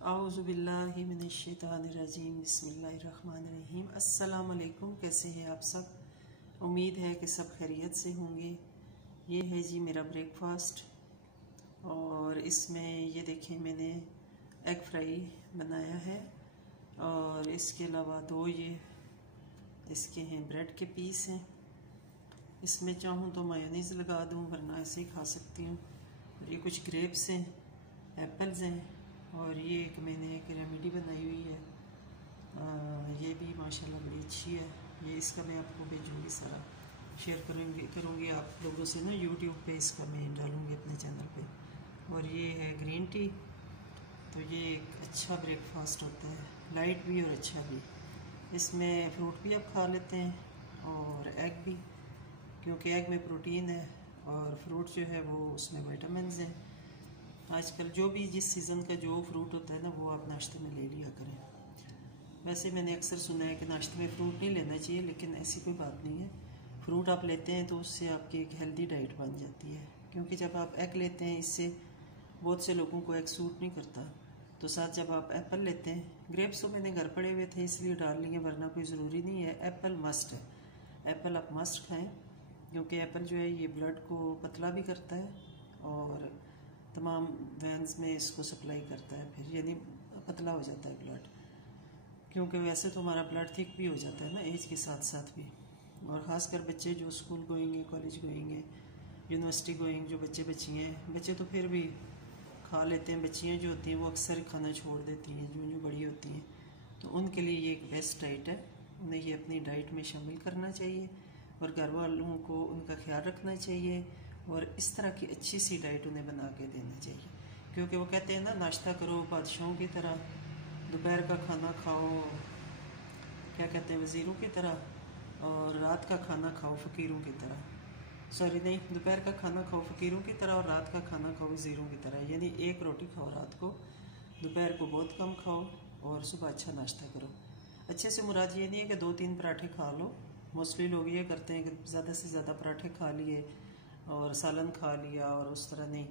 औज़ुबिल्लाहि मिनश्शैतानिर्रजीम बिस्मिल्लाहिर्रहमानिर्रहीम। अस्सलाम वालेकुम। कैसे हैं आप सब? उम्मीद है कि सब खैरियत से होंगे। ये है जी मेरा ब्रेकफास्ट और इसमें ये देखें मैंने एग फ्राई बनाया है और इसके अलावा दो ये इसके हैं ब्रेड के पीस हैं। इसमें चाहूँ तो मायोनीज़ लगा दूँ वरना ऐसे ही खा सकती हूँ। और ये कुछ ग्रेप्स हैं, एप्पल्स हैं और ये एक मैंने एक रेमेडी बनाई हुई है। ये भी माशाल्लाह बड़ी अच्छी है। ये इसका मैं आपको भेजूँगी, सारा शेयर करूँगी आप लोगों से ना यूट्यूब पे। इसका मैं डालूँगी अपने चैनल पे। और ये है ग्रीन टी। तो ये एक अच्छा ब्रेकफास्ट होता है, लाइट भी और अच्छा भी। इसमें फ्रूट भी आप खा लेते हैं और एग भी, क्योंकि एग में प्रोटीन है और फ्रूट जो है वो उसमें विटामिन्स हैं। आजकल जो भी जिस सीज़न का जो फ्रूट होता है ना वो आप नाश्ते में ले लिया करें। वैसे मैंने अक्सर सुना है कि नाश्ते में फ्रूट नहीं लेना चाहिए, लेकिन ऐसी कोई बात नहीं है। फ्रूट आप लेते हैं तो उससे आपकी एक हेल्दी डाइट बन जाती है, क्योंकि जब आप एग लेते हैं इससे बहुत से लोगों को एग सूट नहीं करता। तो साथ जब आप एप्पल लेते हैं, ग्रेप्स तो मैंने घर पड़े हुए थे इसलिए डाल लिए, वरना कोई ज़रूरी नहीं है। एप्पल मस्ट है, एप्पल आप मस्ट खाएँ, क्योंकि एप्पल जो है ये ब्लड को पतला भी करता है और तमाम वैन्स में इसको सप्लाई करता है, फिर यानी पतला हो जाता है ब्लड। क्योंकि वैसे तो हमारा ब्लड थिक भी हो जाता है ना एज के साथ साथ भी। और ख़ासकर बच्चे जो स्कूल गोइंग हैं, कॉलेज गोइंग हैं, यूनिवर्सिटी गोइंग जो बच्चियाँ हैं, बच्चे तो फिर भी खा लेते हैं। बच्चियाँ जो होती हैं वो अक्सर खाना छोड़ देती हैं जो बड़ी होती हैं। तो उनके लिए ये एक बेस्ट डाइट है, उन्हें ये अपनी डाइट में शामिल करना चाहिए और घर वालों को उनका ख्याल रखना चाहिए और इस तरह की अच्छी सी डाइट उन्हें बना के देना चाहिए। क्योंकि वो कहते हैं ना, नाश्ता करो बादशाहों की तरह, दोपहर का खाना खाओ क्या कहते हैं वज़ीरों की तरह, और रात का खाना खाओ फ़कीरों की तरह। सॉरी नहीं, दोपहर का खाना खाओ फ़कीरों की तरह और रात का खाना खाओ वज़ीरों की तरह। यानी एक रोटी खाओ रात को, दोपहर को बहुत कम खाओ और सुबह अच्छा नाश्ता करो। अच्छे से मुराद ये नहीं है कि 2-3 पराठे खा लो। मोस्टली लोग ये करते हैं कि ज़्यादा से ज़्यादा पराठे खा लिए और सालन खा लिया, और उस तरह नहीं।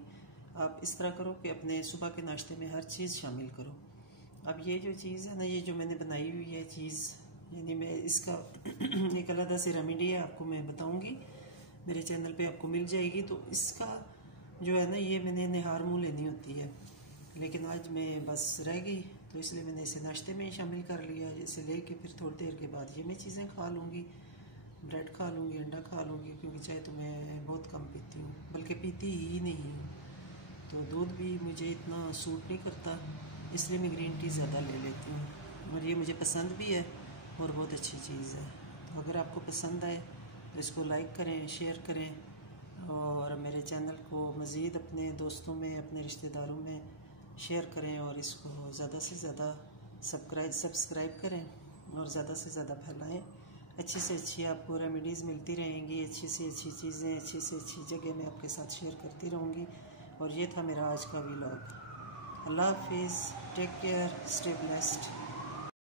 आप इस तरह करो कि अपने सुबह के नाश्ते में हर चीज़ शामिल करो। अब ये जो चीज़ है ना, ये जो मैंने बनाई हुई है चीज़, यानी मैं इसका एक अलग से रेमेडी है, आपको मैं बताऊंगी, मेरे चैनल पे आपको मिल जाएगी। तो इसका जो है ना, ये मैंने निहार मुँह लेनी होती है, लेकिन आज मैं बस रह गई तो इसलिए मैंने इसे नाश्ते में ही शामिल कर लिया। इसे लेके फिर थोड़ी देर के बाद ये मैं चीज़ें खा लूँगी, ब्रेड खा लूँगी, अंडा खा लूँगी, क्योंकि चाय तो मैं बहुत कम पीती हूँ, बल्कि पीती ही नहीं हूँ। तो दूध भी मुझे इतना सूट नहीं करता, इसलिए मैं ग्रीन टी ज़्यादा ले लेती हूँ और ये मुझे पसंद भी है और बहुत अच्छी चीज़ है। तो अगर आपको पसंद आए तो इसको लाइक करें, शेयर करें और मेरे चैनल को मज़ीद अपने दोस्तों में, अपने रिश्तेदारों में शेयर करें और इसको ज़्यादा से ज़्यादा सब्सक्राइब करें और ज़्यादा से ज़्यादा फैलाएँ। अच्छी से अच्छी आपको रेमेडीज़ मिलती रहेंगी, अच्छी से अच्छी चीज़ें अच्छी से अच्छी जगह मैं आपके साथ शेयर करती रहूँगी। और ये था मेरा आज का व्लॉग। अल्लाह हाफिज़, टेक केयर, स्टे ब्लेस्ड।